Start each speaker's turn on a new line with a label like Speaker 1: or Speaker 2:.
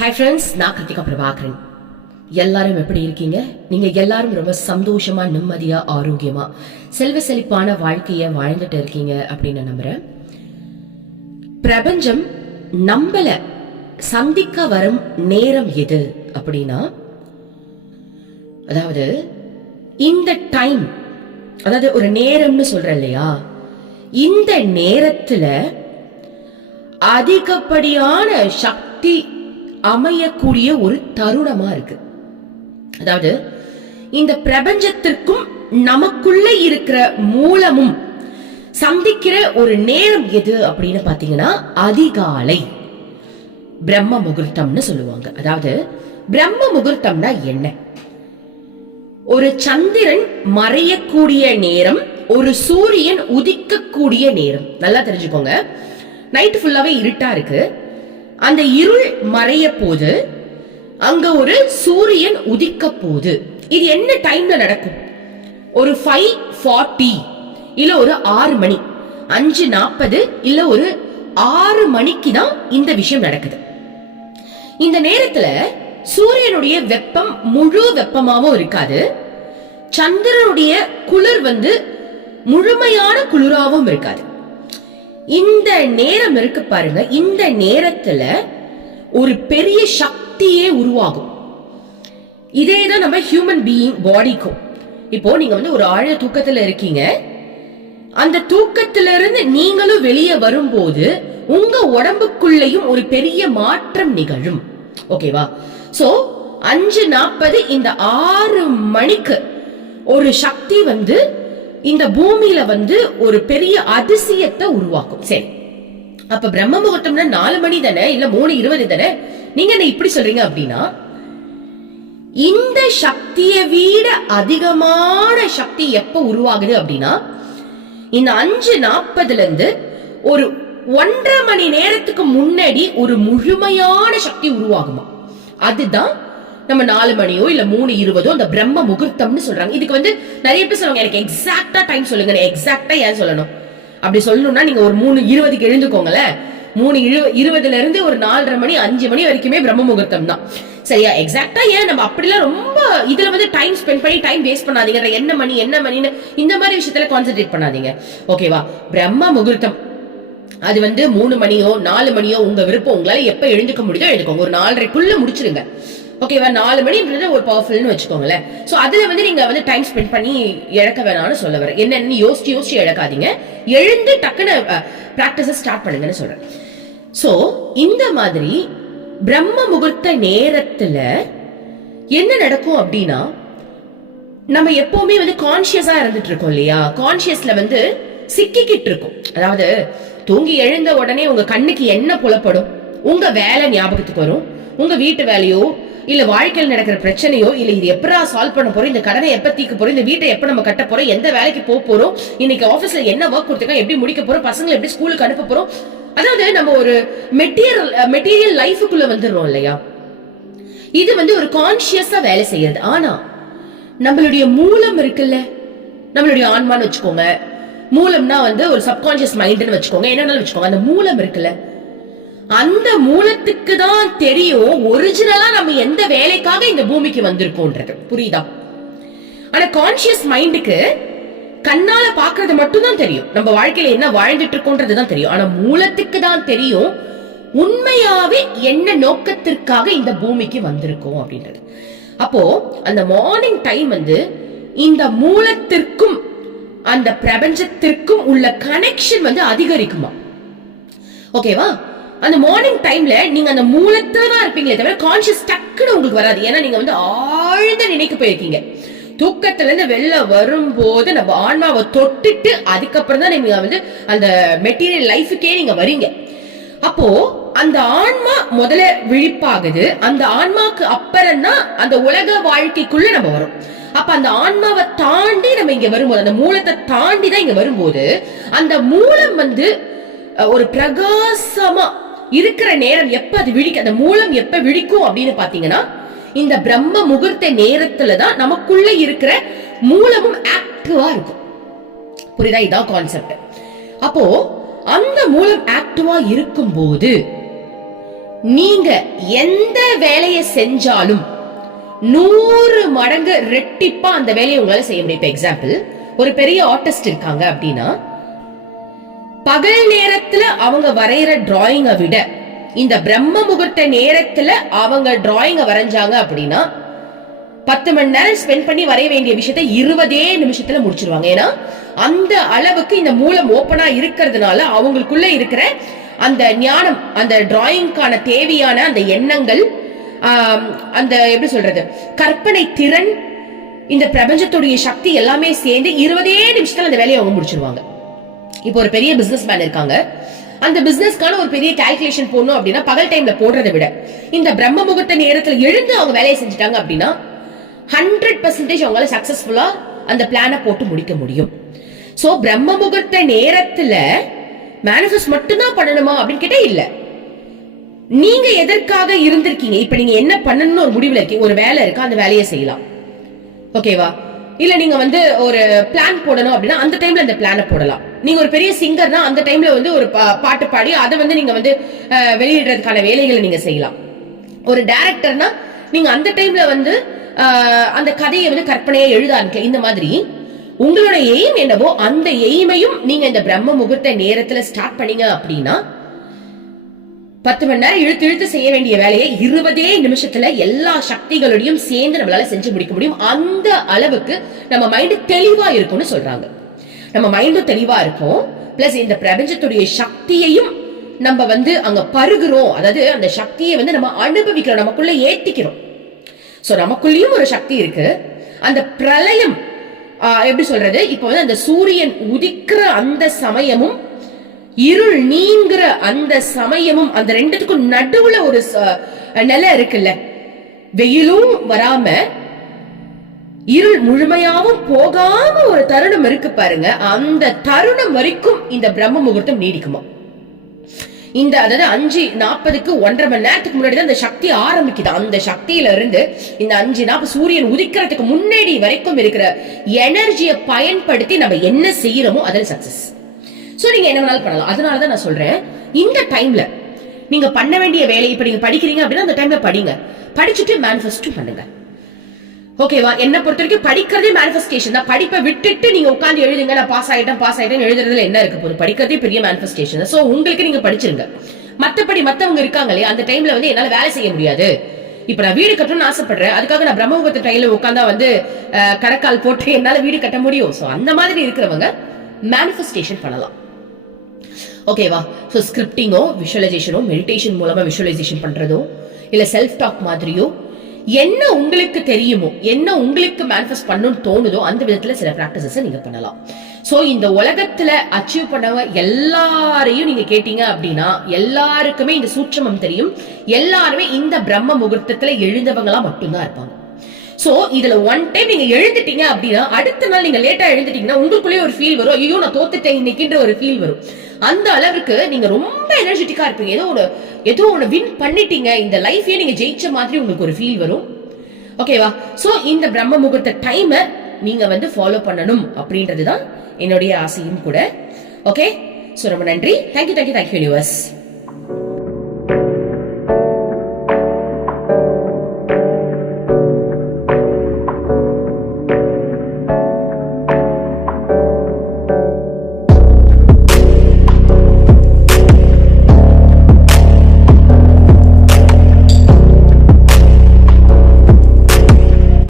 Speaker 1: Hi friends நான் கிருத்திகா பிரபாகரன். எல்லாரும் எப்படி இருக்கீங்க? நீங்க எல்லாரும் ரொம்ப சந்தோஷமா நிம்மதியா ஆரோக்கியமா செல்வ செழிப்பான வாழ்க்கையை வாழ்ந்துட்டு இருக்கீங்க அப்படின்னு நம்புறேன். பிரபஞ்சம் நம்மள சந்திக்க வரும் நேரம் எது அப்படின்னா அதாவது இந்த டைம் அதாவது ஒரு நேரம்னு சொல்றேன் இல்லையா? இந்த நேரத்துல அதிகப்படியான சக்தி அமையக்கூடிய ஒரு தருணமா இருக்கு. அதாவது இந்த பிரபஞ்சத்திற்கும் நமக்குள்ள இருக்கிற மூலமும் சந்திக்கிற ஒரு நேரம் எது அப்படின்னு பாத்தீங்கன்னா அதிகாலை. பிரம்ம முகூர்த்தம்னு சொல்லுவாங்க. அதாவது பிரம்ம முகூர்த்தம்னா என்ன? ஒரு சந்திரன் மறையக்கூடிய நேரம் ஒரு சூரியன் உதிக்கக்கூடிய நேரம். நல்லா தெரிஞ்சுக்கோங்க. நைட் ஃபுல்லாவே இருட்டா இருக்கு. அந்த இருள் மறைய போது அங்க ஒரு சூரியன் உதிக்க போது இது என்ன டைம்ல நடக்கும்? ஒரு ஃபைவ் ஃபார்ட்டி இல்ல ஒரு ஆறு மணி அஞ்சு நாற்பது இல்ல ஒரு ஆறு மணிக்கு தான் இந்த விஷயம் நடக்குது. இந்த நேரத்துல சூரியனுடைய வெப்பம் முழு வெப்பமாவும் இருக்காது. சந்திரனுடைய குளிர் வந்து முழுமையான குளிராவும் இருக்காது. இந்த நேரம் இருக்கு பாருங்க இந்த நேரத்துல ஒரு பெரிய சக்தியே உருவாகும். இதே தான் நம்ம ஹியூமன் பீயிங் பாடிக்கும் இப்போ நீங்க வந்து ஒரு ஆழ தூக்கத்துல இருக்கீங்க. அந்த தூக்கத்துல இருந்து நீங்களும் வெளியே வரும்போது உங்க உடம்புக்குள்ளேயும் ஒரு பெரிய மாற்றம் நிகழும். ஓகேவா சோ அஞ்சு நாற்பது இந்த ஆறு மணிக்கு ஒரு சக்தி வந்து இந்த பூமியில வந்து ஒரு பெரிய அதிசயத்தை உருவாக்கும். சரி. அப்ப பிரம்ம முகூர்த்தம்னா நாலு மணி தானே இல்ல மூணு இருபது தானே? நீங்க என்ன இப்படி சொல்றீங்க அப்படின்னா இந்த சக்தியை விட அதிகமான சக்தி எப்ப உருவாகுது அப்படின்னா இந்த அஞ்சு நாற்பதுல இருந்து ஒரு ஒன்றரை மணி நேரத்துக்கு முன்னாடி ஒரு முழுமையான சக்தி உருவாகுமா? அதுதான் நம்ம நாலு மணியோ இல்ல மூணு இருபதோ அந்த பிரம்ம முகூர்த்தம்னு சொல்றாங்க. இதுக்கு வந்து நிறைய பேர் சொல்லுவாங்க எனக்கு எக்ஸாக்டா டைம் சொல்லுங்க எக்ஸாக்டா ஏன் சொல்லணும்? அப்படி சொல்லணும்னா நீங்க ஒரு மூணு இருபதுக்கு எழுந்துக்கோங்களேன். மூணு இரு- இருபதுல இருந்து ஒரு நாலரை மணி அஞ்சு மணி வரைக்குமே பிரம்ம முகூர்த்தம் தான். சரியா? எக்ஸாக்டா ஏன் நம்ம அப்படிலாம் ரொம்ப இதுல வந்து டைம் ஸ்பெண்ட் பண்ணி டைம் வேஸ்ட் பண்ணாதீங்க. என்ன மணி என்ன மணின்னு இந்த மாதிரி விஷயத்துல கான்சென்ட்ரேட் பண்ணாதீங்க. ஓகேவா பிரம்ம முகூர்த்தம். அது வந்து மூணு மணியோ நாலு மணியோ உங்க விருப்பம். உங்களால எப்ப எழுந்துக்க முடியுதோ எழுந்துக்கோங்க. ஒரு நாலரைக்குள்ள முடிச்சிருங்க. ஓகேவா நாலு மணின்றது ஒரு பவர்ஃபுல்னு வச்சுக்கோங்களேன். ஸோ அதில் வந்து நீங்கள் வந்து டைம் ஸ்பெண்ட் பண்ணி இழக்க வேணாம்னு சொல்ல வரேன் என்னென்னு யோசிச்சு யோசிச்சு இழக்காதீங்க. எழுந்து டக்குன்னு ப்ராக்டிஸை ஸ்டார்ட் பண்ணுங்கன்னு சொல்கிறேன் ஸோ இந்த மாதிரி பிரம்ம முகூர்த்த நேரத்தில் என்ன நடக்கும் அப்படின்னா நம்ம எப்போவுமே வந்து கான்ஷியஸாக இருந்துட்டு இருக்கோம் இல்லையா? கான்ஷியஸில் வந்து சிக்கிக்கிட்டு இருக்கும் அதாவது தூங்கி எழுந்த உடனே உங்கள் கண்ணுக்கு என்ன புலப்படும்? உங்கள் வேலை ஞாபகத்துக்கு வரும். உங்கள் வீட்டு வேலையோ இல்ல வாழ்க்கையில் நடக்கிற பிரச்சனையோ இல்ல இது எப்படா சால்வ் பண்ண போறோம் இந்த கடனை எப்ப தீக்க போறோம் இந்த வீட்டை எப்ப நம்ம கட்ட போறோம் எந்த வேலைக்கு போக போறோம் இன்னைக்கு ஆபீஸ்ல என்ன ஒர்க் கொடுத்துருக்கோம் எப்படி முடிக்க போறோம் பசங்களை எப்படி ஸ்கூலுக்கு அனுப்ப போறோம். அதாவது நம்ம ஒரு மெட்டீரியல் மெட்டீரியல் லைஃபுக்குள்ள வந்துடுறோம் இல்லையா? இது வந்து ஒரு கான்சியஸா வேலை செய்யறது. ஆனா நம்மளுடைய மூலம் இருக்குல்ல? நம்மளுடைய ஆன்மான்னு வச்சுக்கோங்க. மூலம்னா வந்து ஒரு சப்கான்சியஸ் மைண்ட்னு வச்சுக்கோங்க. என்னன்னு வச்சுக்கோங்க. அந்த மூலம் இருக்குல்ல? அந்த மூலத்துக்கு தான் தெரியும் ஒரிஜினலா நம்ம எந்த வேலைக்காக இந்த பூமிக்கு வந்திருக்கோன்றது. புரியுதா? ஆனா கான்சியஸ் மைண்டுக்கு கண்ணால பாக்குறது மட்டும் தான் தெரியும். நம்ம வாழ்க்கையில என்ன வாழ்ந்துட்டு இருக்கோன்றது தான் தெரியும். ஆனா மூலத்துக்கு தான் தெரியும் உண்மையாவே என்ன நோக்கத்திற்காக இந்த பூமிக்கு வந்திருக்கோம் அப்படின்றது. அப்போ அந்த மார்னிங் டைம் வந்து இந்த மூலத்திற்கும் அந்த பிரபஞ்சத்திற்கும் உள்ள கனெக்ஷன் வந்து அதிகரிக்குமா? ஓகேவா அந்த மார்னிங் டைம்ல நீங்க அந்த மூலத்துல தான் இருப்பீங்களே தவிர கான்சியஸ் டக்குன்னு உங்களுக்கு வராது. ஏன்னா நீங்க வந்து ஆழ்ந்த நினைக்க போயிருக்கீங்க. தூக்கத்துல இருந்து வெளில வரும்போது நம்ம ஆன்மாவை தொட்டுட்டு அதுக்கப்புறம் தான் நீங்க வந்து அந்த மெட்டீரியல் லைஃபுக்கே நீங்க வரீங்க. அப்போ அந்த ஆன்மா முதல்ல விழிப்பாகுது. அந்த ஆன்மாக்கு அப்புறம் தான் அந்த உலக வாழ்க்கைக்குள்ள நம்ம வரும். அப்ப அந்த ஆன்மாவை தாண்டி நம்ம இங்க வரும்போது அந்த மூலத்தை தாண்டி தான் இங்க வரும்போது அந்த மூலம் வந்து ஒரு பிரகாசமா இருக்கிற நேரம் எப்ப அது விழிக்க அந்த மூலம் எப்ப விழிக்கும் அப்படின்னு பாத்தீங்கன்னா இந்த பிரம்ம முகூர்த்த நேரத்துல தான் நமக்குள்ள இருக்கிற மூலமும் ஆக்டிவா இருக்கும். புரியுதா? இதான் கான்செப்ட் அப்போ அந்த மூலம் ஆக்டிவா இருக்கும்போது நீங்க எந்த வேலையை செஞ்சாலும் நூறு மடங்கு ரெட்டிப்பா அந்த வேலையை உங்களால செய்ய முடியும். எக்ஸாம்பிள் ஒரு பெரிய ஆர்டிஸ்ட் இருக்காங்க அப்படின்னா பகல் நேரத்துல அவங்க வரைகிற டிராயிங்கை விட இந்த பிரம்ம முகூர்த்த நேரத்துல அவங்க டிராயிங்கை வரைஞ்சாங்க அப்படின்னா பத்து மணி நேரம் ஸ்பெண்ட் பண்ணி வரைய வேண்டிய விஷயத்த இருபதே நிமிஷத்துல முடிச்சிருவாங்க. ஏன்னா அந்த அளவுக்கு இந்த மூலம் ஓப்பனா இருக்கிறதுனால அவங்களுக்குள்ள இருக்கிற அந்த ஞானம் அந்த டிராயிங்கான தேவையான அந்த எண்ணங்கள் அந்த எப்படி சொல்றது கற்பனை திறன் இந்த பிரபஞ்சத்துடைய சக்தி எல்லாமே சேர்ந்து இருபதே நிமிஷத்துல அந்த வேலையை அவங்க முடிச்சிருவாங்க. இப்போ ஒரு பெரிய பிசினஸ் மேன் இருக்காங்க. அந்த பிசினஸ்க்கான ஒரு பெரிய கால்குலேஷன் போடணும் அப்படின்னா பகல் டைம்ல போடுறதை விட இந்த பிரம்ம முகூர்த்த நேரத்துல எழுந்து அவங்க வேலையை செஞ்சுட்டாங்க அப்படின்னா ஹண்ட்ரட் பர்சன்டேஜ் அவங்களால சக்சஸ்ஃபுல்லா அந்த பிளானை போட்டு முடிக்க முடியும். சோ பிரம்ம முகூர்த்த நேரத்துல மேனிஃபெஸ்ட் மட்டும்தான் பண்ணணுமா அப்படின்னு கேட்டா இல்ல. நீங்க எதற்காக இருந்திருக்கீங்க? இப்ப நீங்க என்ன பண்ணணும்னு ஒரு முடிவுல இருக்கீங்க? ஒரு வேலை இருக்கு? அந்த வேலையை செய்யலாம். ஓகேவா இல்ல நீங்க வந்து ஒரு பிளான் போடணும் அப்படின்னா அந்த டைம்ல அந்த பிளானை போடலாம். நீங்க ஒரு பெரிய சிங்கர்னா அந்த டைம்ல வந்து ஒரு பா- பாட்டு பாடி அதை வந்து நீங்க வந்து வெளியிடுறதுக்கான வேலைகளை நீங்க செய்யலாம். ஒரு டைரக்டர்னா நீங்க அந்த டைம்ல வந்து அந்த கதையை வந்து கற்பனையை எழுத ஆரம்பிக்கலாம். இந்த மாதிரி உங்களோட எய்ம் என்னவோ அந்த எய்மையும் நீங்க இந்த பிரம்ம முகூர்த்த நேரத்துல ஸ்டார்ட் பண்ணீங்க அப்படின்னா பத்து மணி நேரம் இழுத்து இழுத்து செய்ய வேண்டிய வேலையை இருபதே நிமிஷத்துல எல்லா சக்திகளோடையும் சேர்ந்து நம்மளால செஞ்சு முடிக்க முடியும். அந்த அளவுக்கு நம்ம மைண்டு தெளிவா இருக்கும்னு சொல்றாங்க. நம்ம மைண்டும் தெளிவா இருக்கும். பிளஸ் இந்த பிரபஞ்சத்துடைய சக்தியையும் நம்ம வந்து அங்க பருகிறோம். அதாவது அந்த சக்தியை வந்து நம்ம அனுபவிக்கிறோம். நமக்குள்ள ஏத்திக்கிறோம். சோ நமக்குள்ளேயும் ஒரு சக்தி இருக்கு. அந்த பிரளயம் எப்படி சொல்றது? இப்ப வந்து அந்த சூரியன் உதிக்கிற அந்த சமயமும் இருள் நீங்கிற அந்த சமயமும் அந்த ரெண்டுத்துக்கும் நடுவுல ஒரு ச- நிலை இருக்குல்ல. வெயிலும் வராம இருள் முழுமையாவும் போகாம ஒரு தருணம் இருக்கு பாருங்க. அந்த தருணம் வரைக்கும் இந்த பிரம்ம முகூர்த்தம் நீடிக்குமா? இந்த அதாவது அஞ்சு நாற்பதுக்கு ஒன்றரை மணி நேரத்துக்கு முன்னாடி தான் அந்த சக்தி ஆரம்பிக்குது. அந்த சக்தியில இருந்து இந்த அஞ்சு நாற்பது சூரியன் உதிக்கிறதுக்கு முன்னாடி வரைக்கும் இருக்கிற எனர்ஜியை பயன்படுத்தி நம்ம என்ன செய்யறோமோ அதில் சக்சஸ் சோ நீங்க என்ன வேணாலும் பண்ணலாம். அதனால தான் நான் சொல்றேன் இந்த டைம்ல நீங்க பண்ண வேண்டிய வேலை இப்ப நீங்க படிக்கிறீங்க அப்படின்னா அந்த டைம்ல படிங்க. படிச்சுட்டு மேனிஃபெஸ்டும் பண்ணுங்க. ஓகேவா என்ன பொறுத்த வரைக்கும் படிக்கிறதே மேனிஃபெஸ்டேஷன் தான். படிப்பை விட்டுட்டு நீங்க உட்காந்து எழுதுங்க நான் பாஸ் ஆயிட்டேன் பாஸ் ஆயிட்டேன் எழுதுறதுல என்ன இருக்கு போகுது? படிக்கிறதே பெரிய மேனிஃபெஸ்டேஷன் சோ உங்களுக்கு நீங்க படிச்சிருங்க. மத்தபடி மத்தவங்க இருக்காங்க இல்லையா? அந்த டைம்ல வந்து என்னால வேலை செய்ய முடியாது. இப்ப நான் வீடு கட்டணும்னு ஆசைப்படுறேன். அதுக்காக நான் பிரம்மபுரத்து டைம்ல உட்காந்தா வந்து கடக்கால் போட்டு என்னால வீடு கட்ட முடியும். சோ அந்த மாதிரி இருக்கிறவங்க மேனிஃபெஸ்டேஷன் பண்ணலாம். ஓகேவா ஸோ ஸ்கிரிப்டிங்கோ விஷுவலைசேஷனோ மெடிடேஷன் மூலமாக விஷுவலைசேஷன் பண்றதோ இல்லை செல்ஃப் டாக் மாதிரியோ என்ன உங்களுக்கு தெரியுமோ என்ன உங்களுக்கு மேனிஃபெஸ்ட் பண்ணணும்னு தோணுதோ அந்த விதத்துல சில ப்ராக்டிசஸை நீங்க பண்ணலாம். சோ இந்த உலகத்துல அச்சீவ் பண்ணவ எல்லாரையும் நீங்க கேட்டீங்க அப்படின்னா எல்லாருக்குமே இந்த சூட்சமம் தெரியும். எல்லாருமே இந்த பிரம்ம முகூர்த்தத்துல எழுந்தவங்களா மட்டும்தான் இருப்பாங்க. சோ இதுல ஒன் டைம் நீங்க எழுந்துட்டீங்க அப்படின்னா அடுத்த நாள் நீங்க லேட்டா எழுந்துட்டீங்கன்னா உங்களுக்குள்ளேயே ஒரு ஃபீல் வரும். ஐயோ நான் தோத்துட்டேன் இன்னைக்குன்ற ஒரு ஃபீல் வரும். அந்த அளவுக்கு நீங்க ரொம்ப எனர்ஜெட்டிக்கா இருப்பீங்க. ஏதோ ஒரு ஏதோ ஒன்று வின் பண்ணிட்டீங்க. இந்த லைஃபே நீங்க ஜெயிச்ச மாதிரி உங்களுக்கு ஒரு ஃபீல் வரும். ஓகேவா சோ இந்த பிரம்ம முகூர்த்த டைமை நீங்க வந்து ஃபாலோ பண்ணணும் அப்படின்றது தான் என்னுடைய ஆசையும் கூட. ஓகே ஸோ ரொம்ப நன்றி. Thank you thank you thank you universe